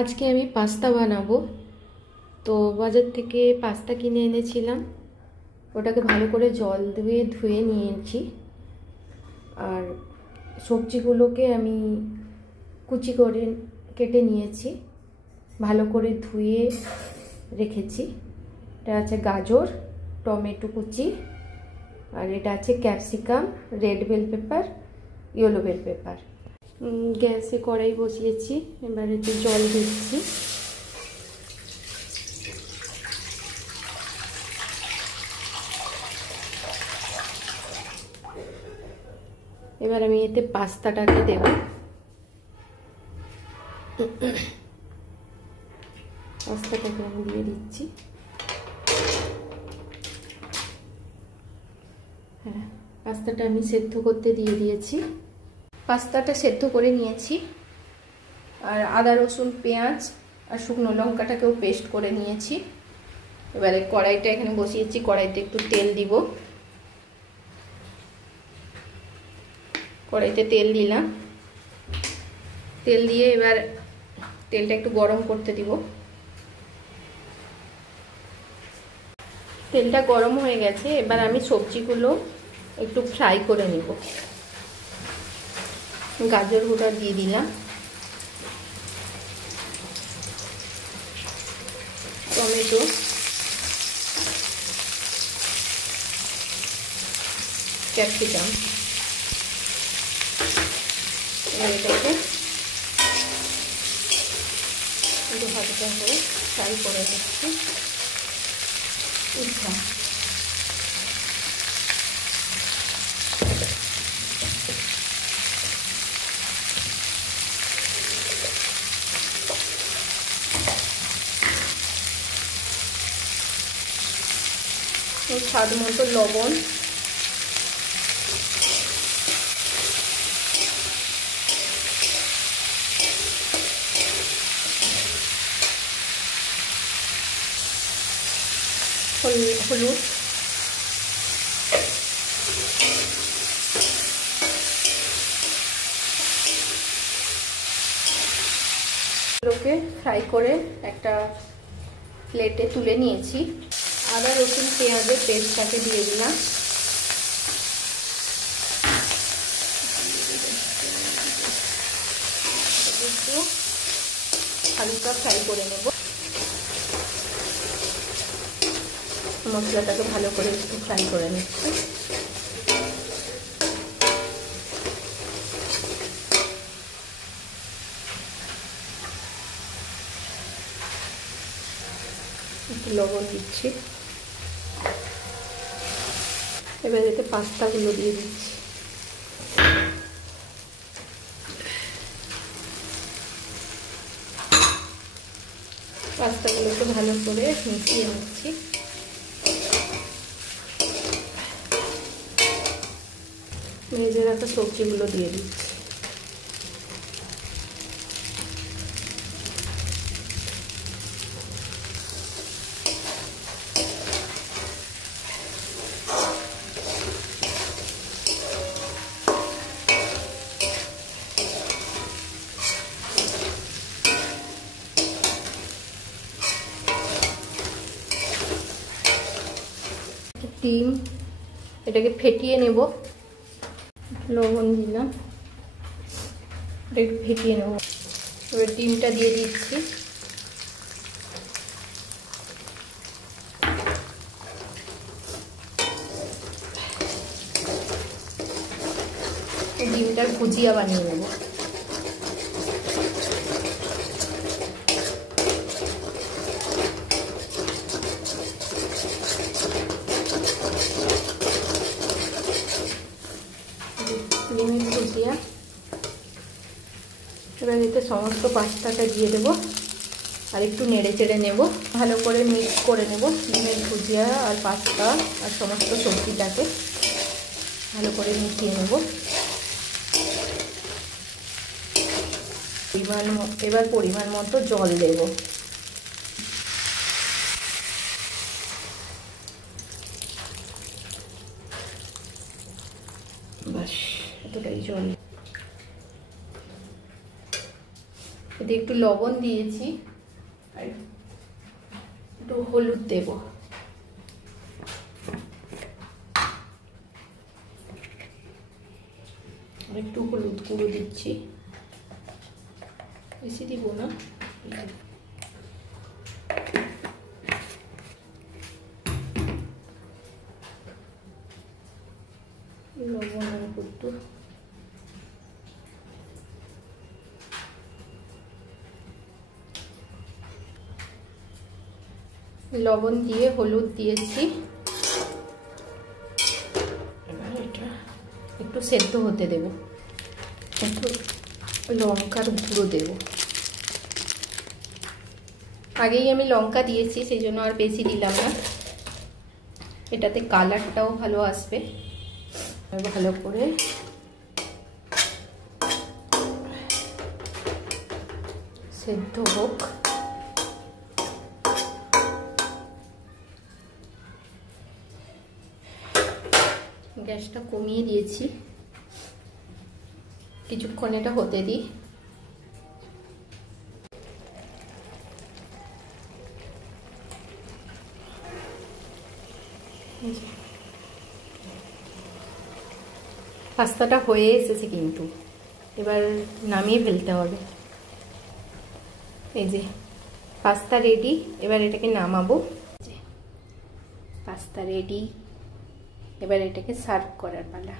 আজকে আমি পাস্তা বানাবো। তো বাজার থেকে পাস্তা কিনে এনেছিলাম, ওটাকে ভালো করে জল দিয়ে ধুয়ে নিয়েছি। আর সবজিগুলোকে আমি কুচি করে কেটে নিয়েছি, ভালো করে ধুয়ে রেখেছি। এটা আছে গাজর, টমেটো কুচি, আর এটা আছে capsicum, red bell pepper, yellow bell pepper. গ্যাসে কড়াই বসিয়েছি, এবার এতে জল দিচ্ছি। এবার আমি এতে পাস্তাটাকে দেব। পাস্তাটাকে আমি দিয়ে দিচ্ছি। হ্যাঁ, পাস্তাটা আমি সেদ্ধ করতে দিয়ে দিয়েছি। পাস্তাটা সেদ্ধ করে নিয়েছি, আর আদা রসুন পেঁয়াজ আর শুকনো লঙ্কাটাকেও পেস্ট করে নিয়েছি। এবারে কড়াইটা এখানে বসিয়েছি, কড়াইতে একটু তেল দিব। কড়াইতে তেল দিলাম, তেল দিয়ে এবার তেলটা একটু গরম করতে দিব। তেলটা গরম হয়ে গেছে, এবার আমি সবজিগুলো একটু ফ্রাই করে নেব। গাজরগুলো দিয়ে দিলাম, টমেটো, ক্যাপসিকাম, এটাকে একটু হালকা করে ফ্রাই করে নিচ্ছি। স্বাদ মতো লবণ, হলুদ, এগুলোকে ফ্রাই করে একটা প্লেটে তুলে নিয়েছি। আদা রসুন পেঁয়াজের পেস্টটাকে দিয়ে দিলাম। একটু হালকা ফ্রাই করে নেব। মশলাটাকে ভালো করে একটু ফ্রাই করে নিচ্ছি। একটু লবণ দিচ্ছি। এবার এতে পাস্তাগুলো দিয়ে দিচ্ছি। পাস্তাগুলোকে ভালো করে মিশিয়ে নিচ্ছি। ভেজে রাখা সবজিগুলো দিয়ে দিচ্ছি। ডিম, এটাকে ফেটিয়ে নেব। লবণ দিলাম, এটাকে ফেটিয়ে নেব। এবার ডিমটা দিয়ে দিচ্ছি। ডিমটার ভুজিয়া বানিয়ে নেব। ডিমের ভুজিয়া। এবার এতে সমস্ত পাস্তাটা দিয়ে দেবো, আর একটু নেড়ে চেড়ে নেব। ভালো করে মিক্স করে নেব ডিমের ভুজিয়া আর পাস্তা আর সমস্ত সবজিটাকে ভালো করে মিশিয়ে নেব। এবার পরিমাণ মতো জল দেব। বাস এতটাই জল। এতে একটু লবণ দিয়েছি আর একটু হলুদ দেব। একটু হলুদ গুঁড়ো দিচ্ছি, বেশি দিব না। লবণ একটু, লবণ দিয়ে হলুদ দিয়েছি। এবার এটা একটু সেদ্ধ হতে দেব। একটু লঙ্কার গুঁড়ো দেব। আগেই আমি লঙ্কা দিয়েছি, সেই জন্য আর বেশি দিলাম না। এটাতে কালারটাও ভালো আসবে। ভালো করে সেদ্ধ হোক। গ্যাসটা কমিয়ে দিয়েছি, কিছুক্ষণ এটা হতে দিই। পাস্তাটা হয়ে এসেছে কিন্তু, এবার নামিয়ে ফেলতে হবে। এই যে পাস্তা রেডি, এবার এটাকে নামাবো। পাস্তা রেডি, এবার এটাকে সার্ভ করার পালা।